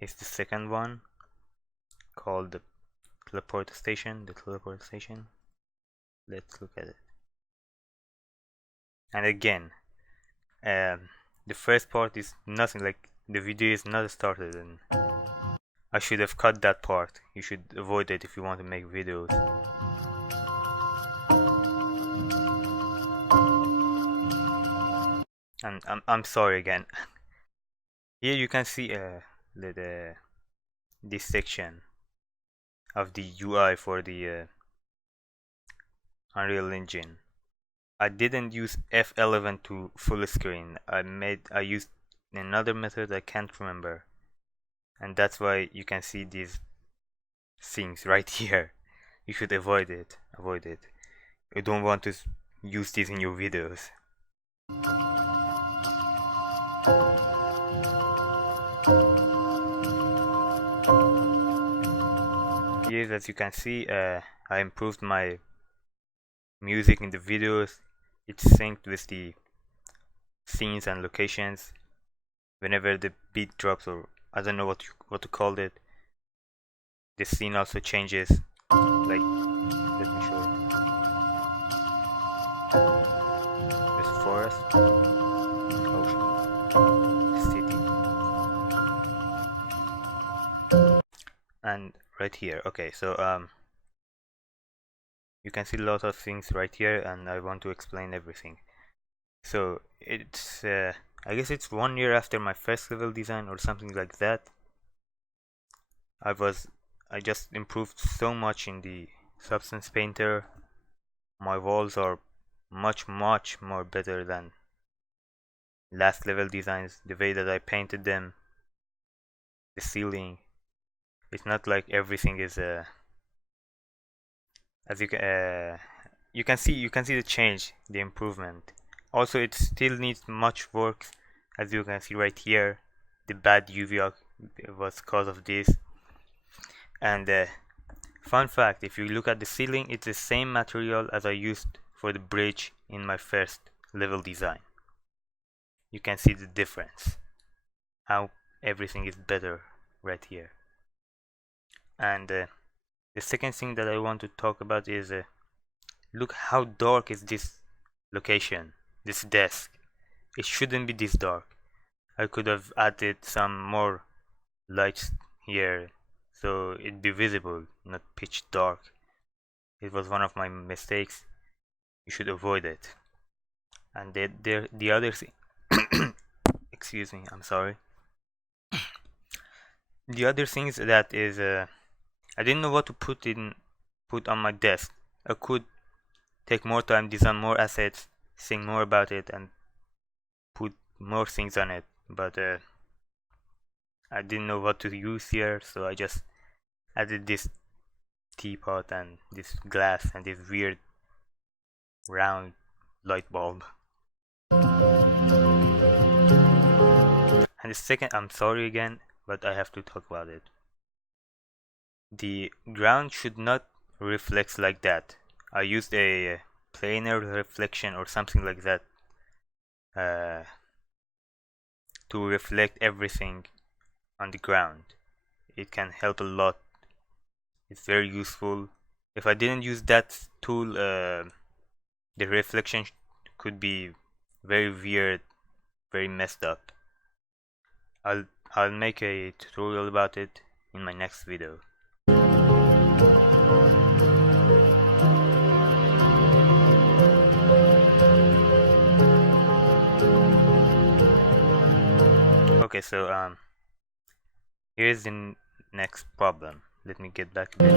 is the second one, called the teleport station. The teleport station. Let's look at it. And again, the first part is nothing, like the video is not started, and I should have cut that part. You should avoid it if you want to make videos. And I'm sorry again. Here you can see this section of the UI for the Unreal Engine. I didn't use F11 to full screen. I used another method I can't remember, and that's why you can see these things right here. You should avoid it. You don't want to use this in your videos. Here, as you can see, I improved my music in the videos. It's synced with the scenes and locations. Whenever the beat drops, or I don't know what to call it, the scene also changes. Like, let me show you. This forest, ocean, city, and right here. Okay, so you can see a lot of things right here, and I want to explain everything. So it's I guess it's 1 year after my first level design or something like that. I just improved so much in the Substance Painter. My walls are much more better than last level designs. The way that I painted them, the ceiling, it's not like everything is as you can see the change, the improvement. Also, it still needs much work, as you can see right here. The bad UV was cause of this. And fun fact, if you look at the ceiling, it's the same material as I used for the bridge in my first level design. You can see the difference, how everything is better right here. And the second thing that I want to talk about is look how dark is this location, this desk. It shouldn't be this dark. I could have added some more lights here so it'd be visible, not pitch dark. It was one of my mistakes. You should avoid it. And the other thing excuse me, I'm sorry. The other things that is I didn't know what to put on my desk. I could take more time, design more assets, think more about it, and put more things on it, but I didn't know what to use here, so I just added this teapot and this glass and this weird round light bulb. And the second, I'm sorry again, but I have to talk about it. The ground should not reflect like that. I used a planar reflection or something like that to reflect everything on the ground. It can help a lot. It's very useful. If I didn't use that tool, the reflection could be very weird, very messed up. I'll make a tutorial about it in my next video. Okay, so here's the next problem. Let me get back a bit.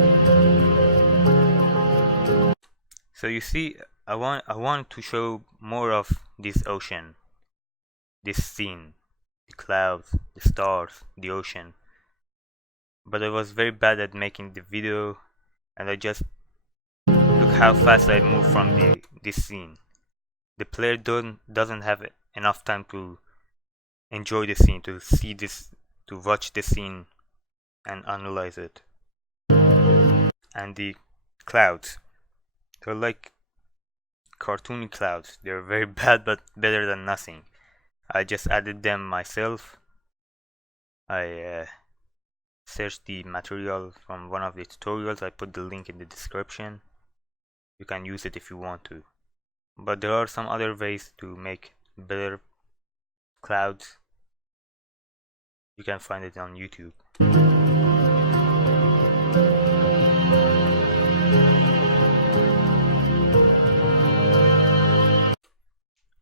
So you see, I want to show more of this ocean, this scene, the clouds, the stars, the ocean. But I was very bad at making the video, and I just look how fast I move from this scene. The player doesn't have enough time to enjoy the scene, to see this, to watch the scene and analyze it. And the clouds, they're like cartoony clouds. They're very bad, but better than nothing. I just added them myself. I search the material from one of the tutorials. I put the link in the description. You can use it if you want to. But there are some other ways to make better clouds. You can find it on YouTube.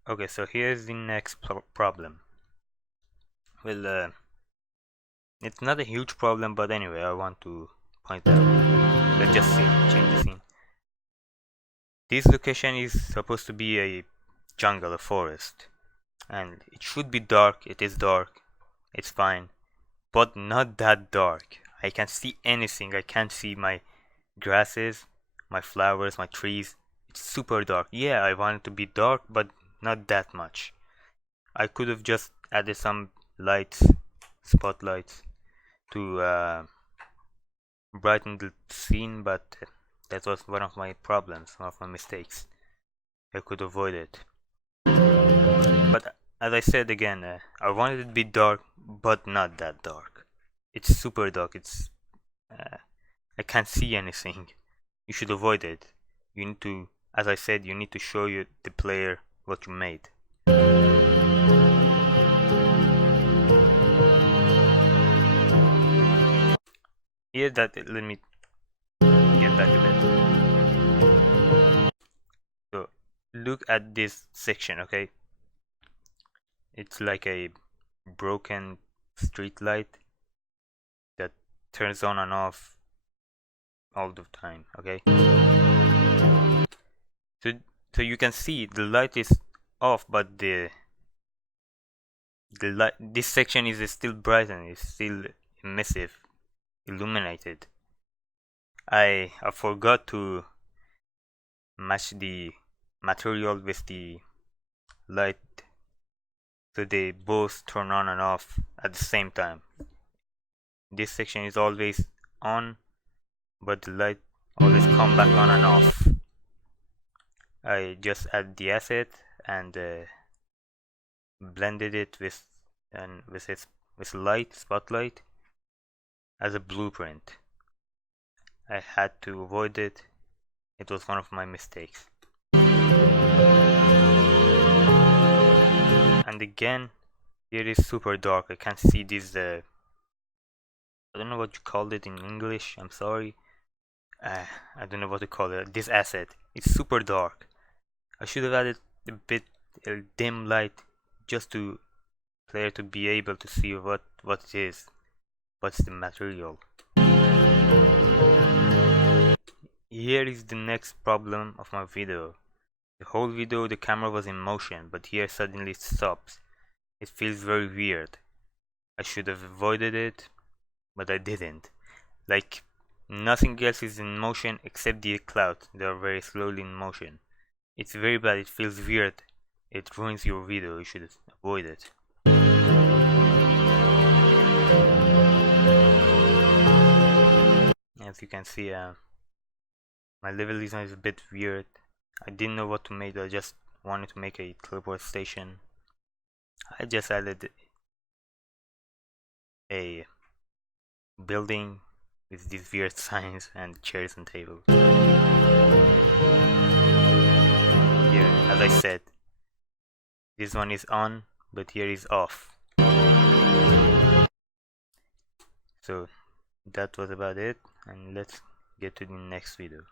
Okay, so here's the next problem. Well, it's not a huge problem, but anyway, I want to point out. Let's just change the scene. This location is supposed to be a jungle, a forest, and it should be dark. It is dark. It's fine, but not that dark. I can't see anything. I can't see my grasses, my flowers, my trees. It's super dark. Yeah, I want it to be dark, but not that much. I could have just added some lights, spotlights, to brighten the scene, but that was one of my problems, one of my mistakes. I could avoid it. But as I said again, I wanted it to be dark, but not that dark. It's super dark. It's I can't see anything. You should avoid it. You need to, as I said, you need to show the player what you made. Here, let me get back a bit. So look at this section, okay? It's like a broken street light that turns on and off all the time, okay? So you can see the light is off, but the light, this section is still bright and it's still emissive, illuminated. I forgot to match the material with the light, so they both turn on and off at the same time. This section is always on, but the light always come back on and off. I just add the asset and blended it with light, spotlight, as a blueprint. I had to avoid it. It was one of my mistakes. And again, here is super dark. I can't see this. I don't know what you called it in English. I'm sorry. I don't know what to call it. This asset. It's super dark. I should have added a dim light, just to player to be able to see what it is. What's the material? Here is the next problem of my video. The whole video the camera was in motion, but here suddenly it stops. It feels very weird. I should have avoided it, but I didn't. Like, nothing else is in motion except the clouds. They are very slowly in motion. It's very bad. It feels weird. It ruins your video. You should avoid it. As you can see, my level design is a bit weird. I didn't know what to make. I just wanted to make a teleport station. I just added a building with these weird signs and chairs and tables. Here, as I said, this one is on, but here is off. So that was about it, and let's get to the next video.